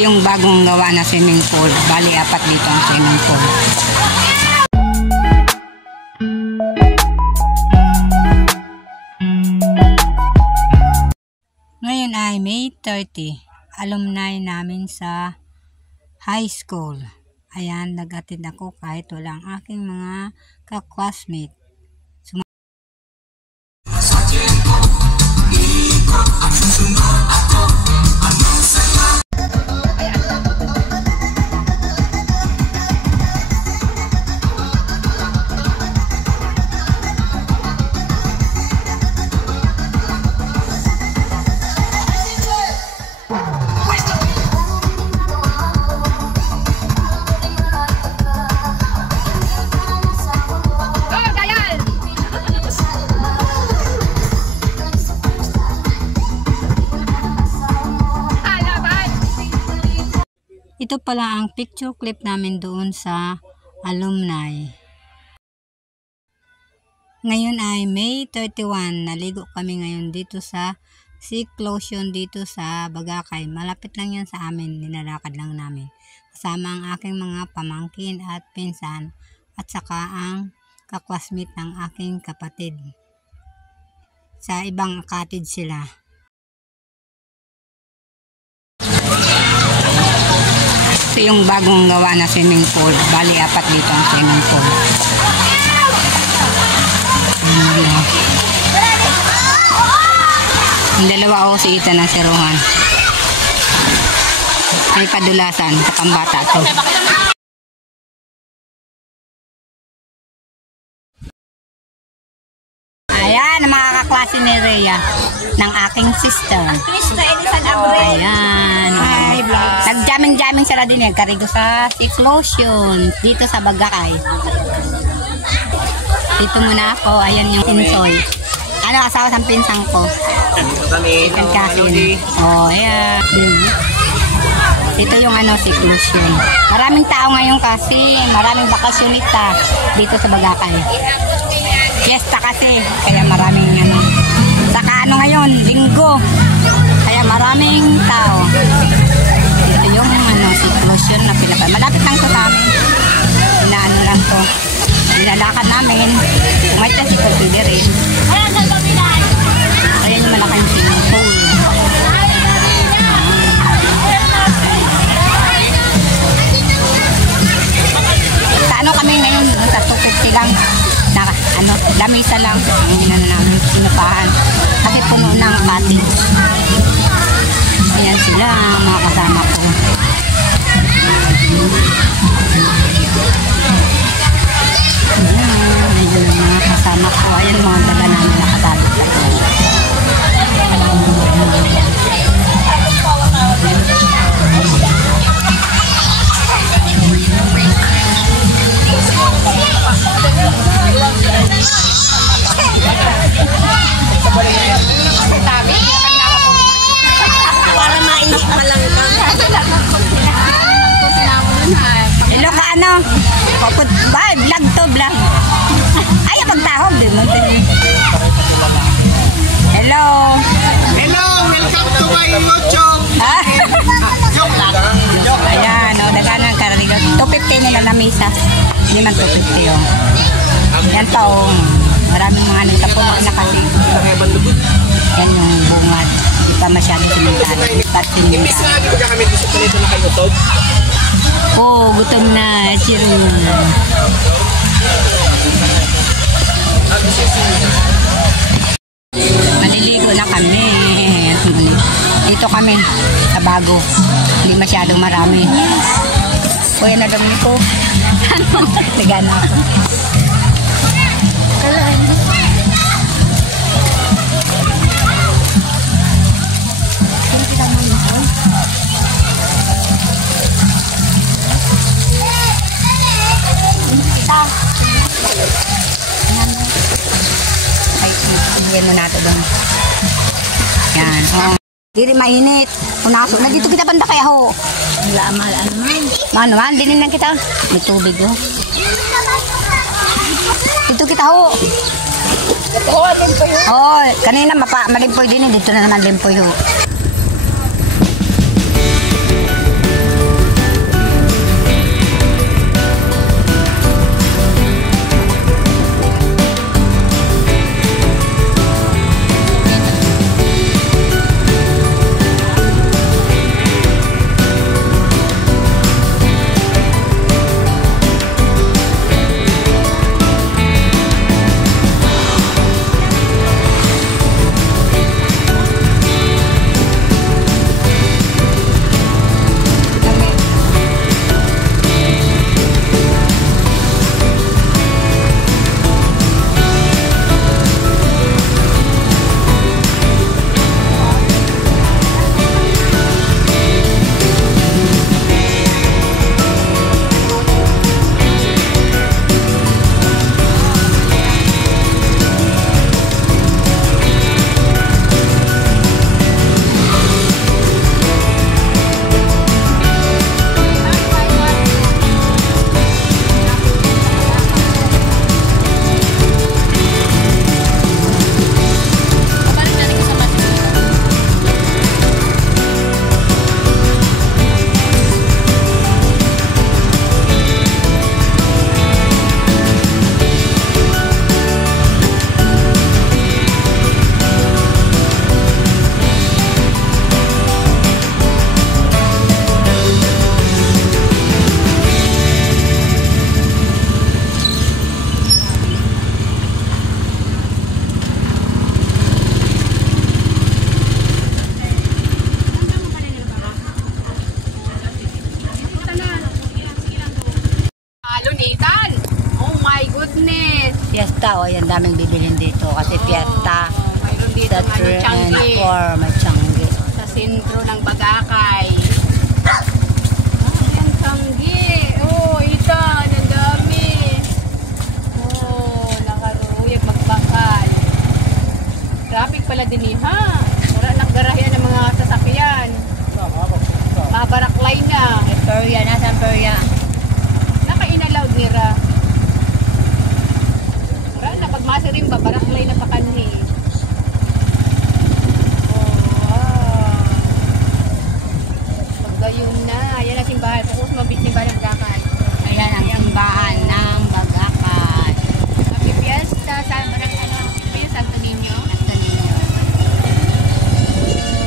yung bagong gawa na swimming pool. Bali, 4 dito ang swimming pool. Ngayon ay May 30. Alumni namin sa high school. Ayan, nag-attend ako kahit walang aking mga ka-classmate. Ito pala ang picture clip namin doon sa alumni. Ngayon ay May 31. Naligo kami ngayon dito sa Cyclosion dito sa Bagakay. Malapit lang yan sa amin. Nilalakad lang namin. Kasama ang aking mga pamangkin at pinsan at saka ang kaklasmate ng aking kapatid. Sa ibang cottage sila. Ito yung bagong gawa na swimming pool. Bali, 4 dito ang swimming pool. Yung dalawa o si Ethan na si Rohan. May kadulasan sa pambata to. Ayan, ang mga kaklase ni Rhea ng aking sister. Ayan. Nag-jamming sila din eh. Karigo sa Cyclosion dito sa Bagakay. Dito muna ako. Ayan yung Insoy. Ano, asawa sa pinsang ko. Ethan Casin. Oh, ayan. Ito yung Cyclosion. Maraming tao ngayon kasi. Maraming bakasyonista dito sa Bagakay. Fiesta kasi. Kaya maraming Saka ngayon, linggo. Kaya maraming tao. Ito yung Cyclosion na pila. Malapit lang ito sa amin. Inaano lang ito. Nilalakad namin. May kasi ito pwede rin. Ayan yung malaking swimming pool. Sa kami ngayon, sa 250 lang. Na, lamisa lang. Ang namin sinupahan. Kasi puno ng cottage. Ayan sila, mga kasama ko. Ayan ang mga kasama ko. Ayan mga daga namin nakasama. Para mainit pa lang Hello ka Bye, vlog to vlog. Ay, pagtahog din mo. Hello. Hello, welcome to my YouTube. Ayan, nagana karariga. 250 nila na misa. Hindi man 250 yung. Yan taong. Maraming mga nagtapumak na kasi. Yan yung bungad. Hindi pa masyado simentado. Imbis na hindi ko kami gusto ko nito na kayo YouTube. Oh, gutom na. Siro. Maliligo na kami. Dito kami sa bago. Hindi masyadong marami. Uy, nadami ko. Nagana ako. Ay, bigyan mo natin doon. Yan. Oh. Dili mainit. Punasok na dito kita banda kaya ho. Lamal naman. Mano man, dinin lang kita. May tubig ho. Dito kita ho. Oo, limpoy ho. Oh, kanina malimpoy din. Dito na naman limpoy ho. O, yan, daming bibilin dito kasi fiesta. Mayroon dito Sa 3 and 4, may Changi. sa sentro ng Bagakay. Ayan, Changi. Oh, itan. Ang dami. Oh, nakaruyag magbakal. Traffic pala din ha. Wala nang garahe ng mga sasakyan. Babaraklay na. Perya, nasan Perya? Naka-inallowed nira. Wala na, pag masiring babaraklay na pakanhi. Oh, wow. Paggayon na. Ayan ang simbahan. Pukus mabit simbahan ng Bagakay. Ayan ang simbahan ng Bagakay. Happy Fiesta sa barang ano. Ito yung Santo Niño. Santo Niño.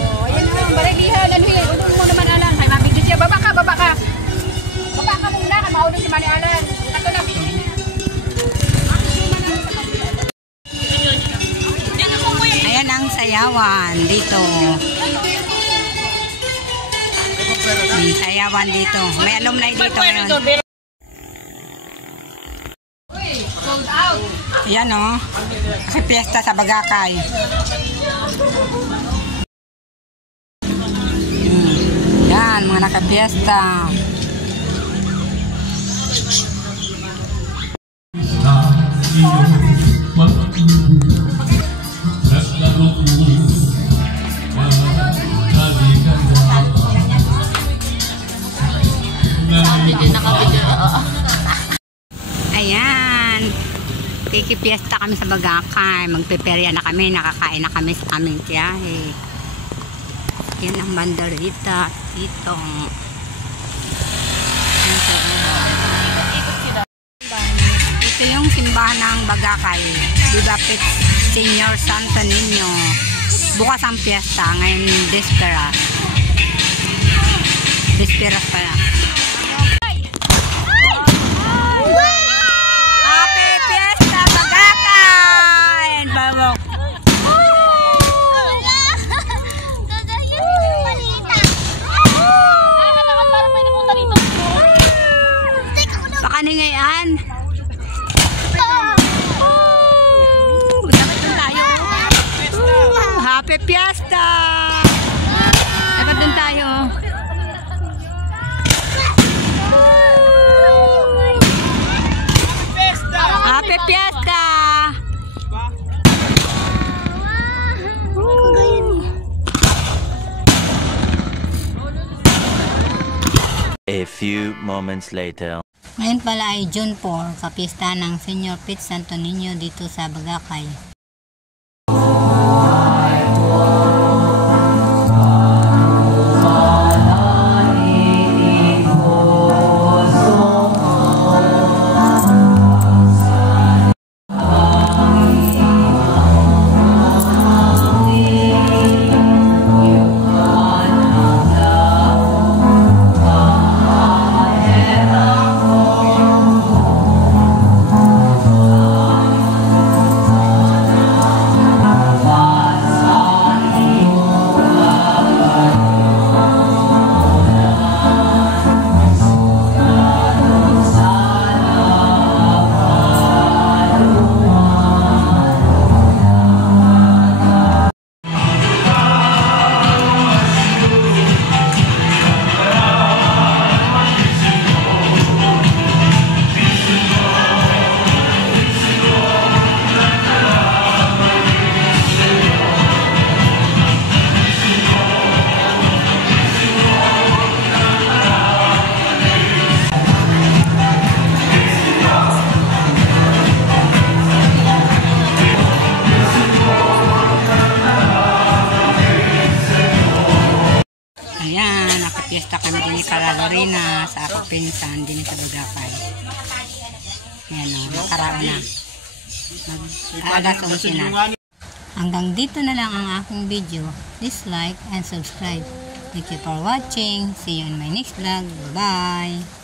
Oh, ayan na. Baralihan. Ano yun? Unong mo naman alam. Kay Mami Dicia. Baba ka, baba ka. Baba ka muna. Kay maulong si Mani Alan. Ito na, bigyan na. Ayan ang sayawan dito. Sayawan dito. May alumni dito ngayon. Sold out. Ayan o. Kasi piyesta sa Bagakay. Yan, mga nakapiesta. Ayan. Tiki fiesta kami sa Bagakay. Magpeperya na kami. Nakakain na kami sa aming tiyahe. Yan ang bandarita. Dito. Ito yung simbahan ng Bagakay. Viva Pits Senior Santo Niño. Bukas ang fiesta. Ngayon, Desperas. Desperas pala. Happy Fiesta Bagakay! Babok. Pakaningayan. Dapat dun tayo. Happy Fiesta! Dapat dun tayo. Happy Fiesta! A few moments later. Ngayon pala ay June 4, kapiesta ng Senior Pits Santo Niño dito sa Bagakay. Ayan, nakapiesta kami din ni Carolina sa ako pinsan din sa Bagakay. Ayan o, nakarao na. Alas 11 na. Hanggang dito na lang ang aking video. Please like and subscribe. Thank you for watching. See you in my next vlog. Bye-bye.